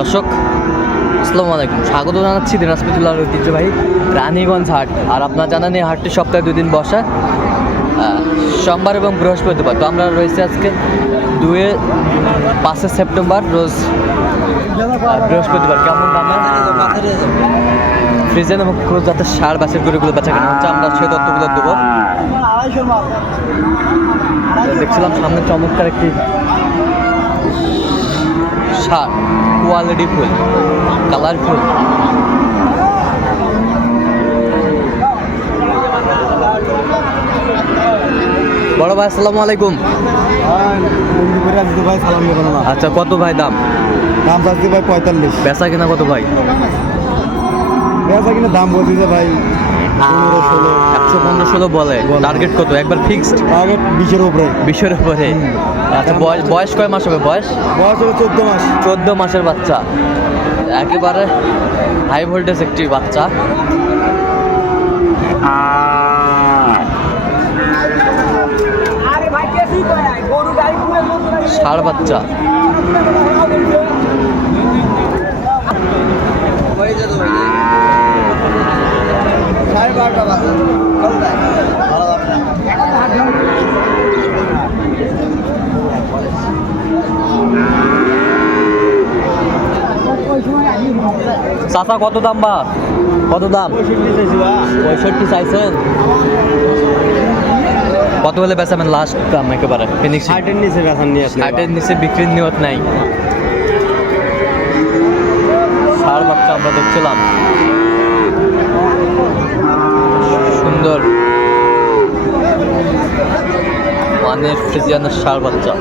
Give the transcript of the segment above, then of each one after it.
দর্শক, আসসালামু আলাইকুম। স্বাগত জানাচ্ছি দিনাজপুর জেলার ঐতিহ্যবাহী রানীগঞ্জ হাট। আর আপনার জানেন এই হাটটি সপ্তাহে দুই দিন বসা সোমবার এবং বৃহস্পতিবার। তো আমরা রয়েছে আজকে দুয়ে পাঁচে সেপ্টেম্বর, রোজ বৃহস্পতিবার। কেমন ফ্রিজেন এবং ক্রোজ যাতে সার, বাসের গরুগুলো বেচা কেনা হচ্ছে, আমরা সেই তথ্যগুলো দেবো। দেখছিলাম সামনে চমৎকার একটি সার। কোয়ালিটি ফুল কালারফুল বড় ভাই আসসালামু আলাইকুম। ভাই সালাম না আচ্ছা কত ভাই দাম? দাম চাচ্ছি ভাই পঁয়তাল্লিশ। বেচা কিনা কত ভাই? বেচা কিনা দাম বলতেছে ভাই একশো পনেরো ষোলো বলে। বলে। টার্গেট কত? একবার ফিক্সড টার্গেট বিশের উপরে। বিশের উপরে। আচ্ছা বয়স বয়স কয় মাস হবে বয়স? বয়স হলো চোদ্দ মাস। চোদ্দ মাসের বাচ্চা। একেবারে হাই ভোল্টেজ একটি বাচ্চা। ষাড় বাচ্চা। চাচা কত দাম বা? কত দাম? পঁয়ষট্টি চাইছেন। কত হলে বেচাবেন লাস্ট দাম একেবারে? ফিনিক্স ষাটের নিচে নিয়ে নিচে বিক্রির নিয়ত নাই। সার বাচ্চা আমরা দেখছিলাম। সুন্দর। মানে ফ্রিজিয়ানের ষাড় বাচ্চা।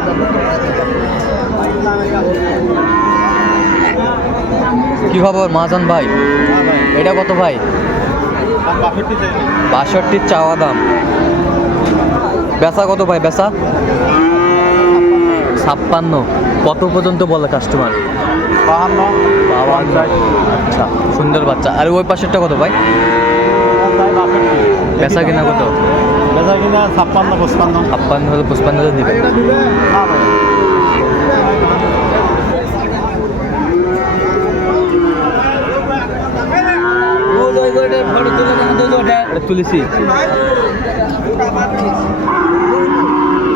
কি খবর মাহাজান ভাই? এটা কত ভাই? বাষট্টির চাওয়া দাম। বেচা কত ভাই বেচা? ছাপ্পান্ন। কত পর্যন্ত বলে কাস্টমার বাহান্ন। আচ্ছা সুন্দর বাচ্চা। আর ওই পাশেরটা কত ভাই? বেচা কিনা কত? বেচা কিনা ছাপ্পান্ন পঁচপান্ন। ছাপ্পান্ন হলে তুলেছি।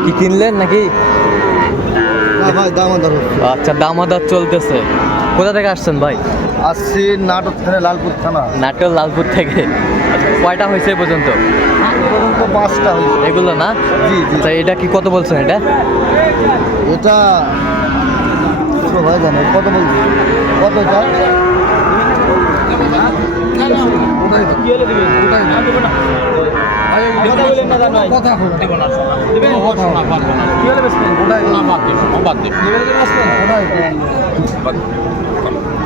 কি কিনলেন নাকি? আচ্ছা দামাদার চলতেছে। কোথা থেকে আসছেন ভাই? আসছি নাটক থানা লালপুর থানা। নাটোর লালপুর থেকে। কয়টা হয়েছে পর্যন্ত পর্যন্ত? পাঁচটা হয়েছে। এগুলো না? জি, জি। আচ্ছা এটা কি কত বলছেন এটা? এটা ভাই জানে কত বলছি? কত কথা হলো দিব না শোনা দিবেন কথা না বাদ না। কি হলো বেসমেন্ট ওটাই। না বাদ দিবেন বাদ দিবেন দিবেন বেসমেন্ট ওটাই। বাদ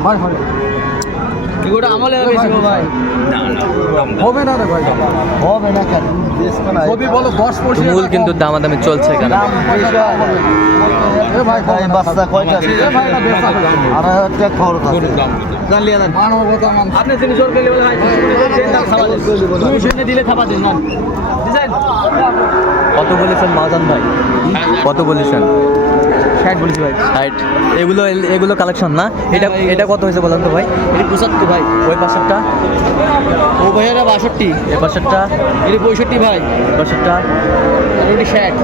হয় হয় এটা হবে না রে ভাই। হবে না কেন? বেচবে বলো দশ তুমুল কিন্তু দামাদামি চলছে এ ভাই ভাই বাচ্চা কয়টা এ ভাই না বেচা। আর একটা খরচ আছে। জানলিয়া না আপনি তিনি জোর করলে বলে ভাই তুমি শুনে দিলে থাপা দিন কত বলেছেন মাজান ভাই? কত বলেছেন? ষাট বলেছি ভাই। রাইট এগুলো এগুলো কালেকশন না? এটা এটা কত হয়েছে বলেন তো ভাই? এটা পঁচাত্তর ভাই। ওই পাশেরটা ও ভাইয়ারা বাষট্টি। এ পাশেরটা এটা পঁয়ষট্টি ভাই। এ পাশেরটা ষাট।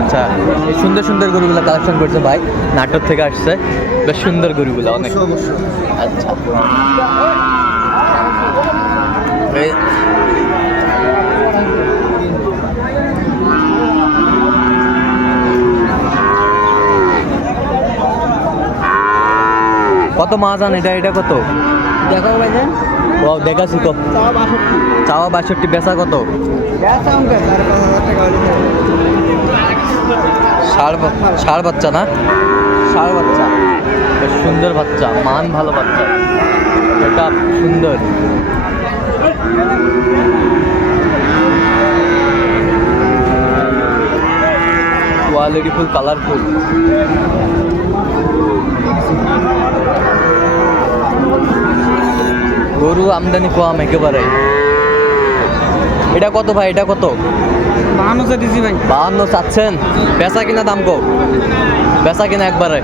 আচ্ছা এই সুন্দর সুন্দর গরুগুলো কালেকশন করছে ভাই। নাটক থেকে আসছে। বেশ সুন্দর গরুগুলো অনেক। আচ্ছা। কত মাজান এটা এটা কত? দেখো ভাই ও দেখাছি কত চাওয়া বাষট্টি। বেচা কত? ষাড় বাচ্চা না? ষাড় বাচ্চা। বেশ সুন্দর বাচ্চা মান ভালো বাচ্চা। এটা সুন্দর। কোয়ালিটি ফুল কালারফুল গরু আমদানি কম একেবারে। এটা কত ভাই? এটা কত? বাহান্ন দিছি ভাই। বাহান্ন চাচ্ছেন? বেচা কিনা দাম কো? বেচা কিনা একবারে।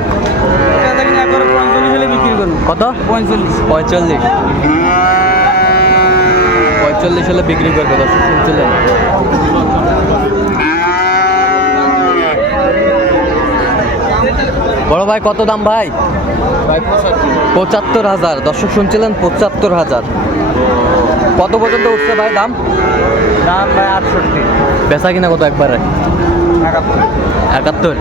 কত? পঁয়তাল্লিশ। পঁয়তাল্লিশ। পঁয়তাল্লিশ হলে বিক্রি করবে দর্শক শুনছিলেন? বড় ভাই কত দাম ভাই? পঁচাত্তর। হাজার। দর্শক শুনছিলেন পঁচাত্তর হাজার। কত পর্যন্ত উঠছে ভাই দাম? দাম ভাই আটষট্টি। বেচা কিনা কত একবারে? একাত্তর। একাত্তর?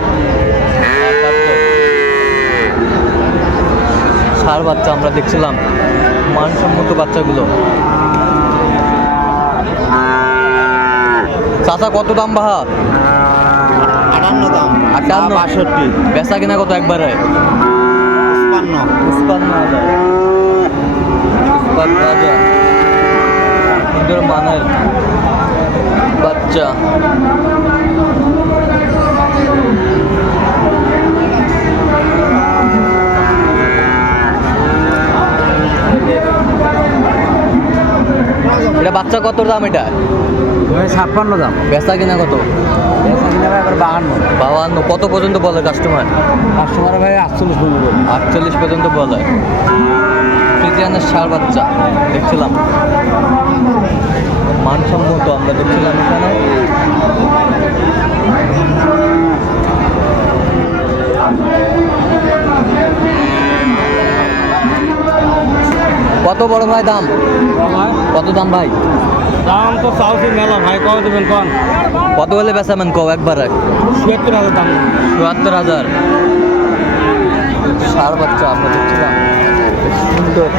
বাচ্চা আমরা দেখছিলাম মানসম্মত বাচ্চাগুলো। চাচা কত দাম বাহা আটান্ন দাম। আটান্ন? বাষট্টি। বেচা কিনা কত একবারে? পঞ্চান্ন পুষ্পান্ন হাজার। পুষ্পান্ন হাজার। সুন্দর মানের বাচ্চা। এটা বাচ্চা কত দাম এটা? ছাপ্পান্ন দাম। বেচা কিনা কত? কিনা ভাই বাহান্ন। কত পর্যন্ত বলে কাস্টমার কাস্টমার ভাই আটচল্লিশ পর্যন্ত আটচল্লিশ পর্যন্ত বলে। ফ্রিজিয়ানের সার বাচ্চা দেখছিলাম। মানসম্মত আমরা দেখছিলাম এখানে। কত বড় ভাই দাম? কত দাম ভাই? দাম তো চাউসি মেলা ভাই কত দেবেন কন? কত বেসা বেচাবেন কও একবার চুয়াত্তর হাজার দাম। চুয়াত্তর হাজার। সার বাচ্চা আমরা দেখছিলাম। সুন্দর।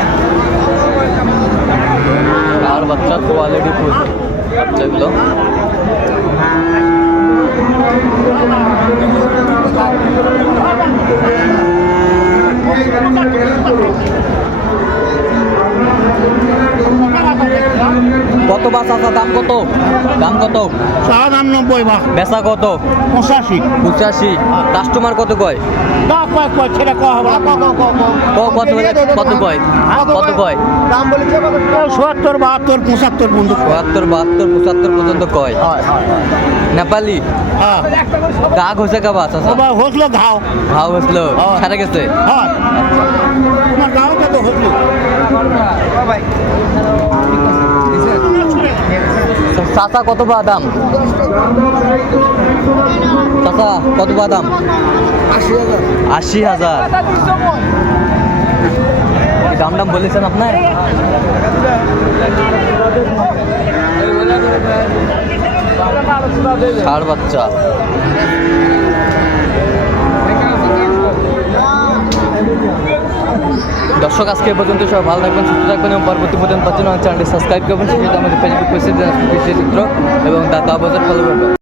সার বাচ্চা কোয়ালিটি ফুল। বাচ্চাগুলো। কত বাস আছে দাম কত? দাম কত? চা দাম নব্বই বা। বেচা কত? পঁচাশি। পঁচাশি। কাস্টমার কত কয়? দা কয় কয় ছেড়ে কয় কত কত কয়? কত কয়? দাম বলি সত্তর বাহাত্তর পঁচাত্তর পর্যন্ত বাহাত্তর বাহাত্তর পঁচাত্তর পর্যন্ত কয়? নেপালি? হ্যাঁ। দাগ হয়েছে কা বাস আছে এবার হসলো ঘাও। ভাও হয়েছিল হ্যাঁ। সারা গেছে? হ্যাঁ। তোমার গাও কত হসলো চাচা, কত বা দাম? চাচা, কত বা দাম? আশি হাজার। দাম দাম বলেছেন আপনার? ষাট বাচ্চা। দর্শক, আজকে পর্যন্ত সবাই ভালো থাকবেন, সুস্থ থাকবেন এবং পরবর্তী পর্যন্ত পাচ্ছেন চ্যানেলটি সাবস্ক্রাইব করবেন। সেক্ষেত্রে আমাদের ফেসবুক পেজে চিত্র এবং দাতা বাজার ফলো করবেন।